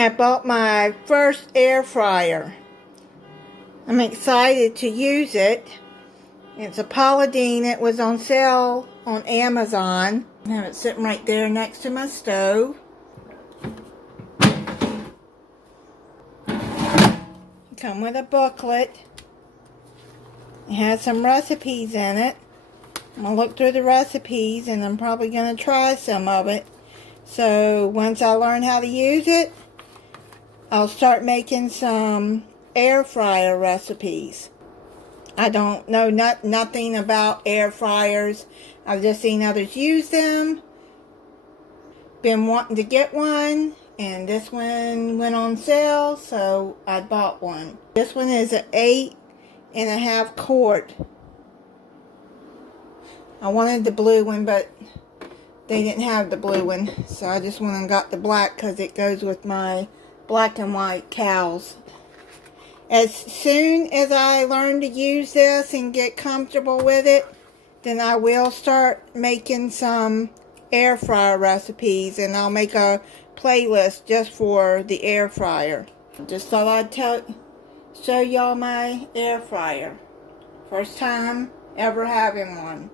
I bought my first air fryer. I'm excited to use it. It's a Paladine. It was on sale on Amazon. I have it sitting right there next to my stove. Come with a booklet. It has some recipes in it. I'm going to look through the recipes and I'm probably going to try some of it. So once I learn how to use it, I'll start making some air fryer recipes. I don't know nothing about air fryers. I've just seen others use them. Been wanting to get one, and this one went on sale, so I bought one. This one is an 8.5 quart. I wanted the blue one, but they didn't have the blue one, so I just went and got the black because it goes with my black and white cows. As soon as I learn to use this and get comfortable with it, then I will start making some air fryer recipes, and I'll make a playlist just for the air fryer. Just thought I'd show y'all my air fryer. First time ever having one.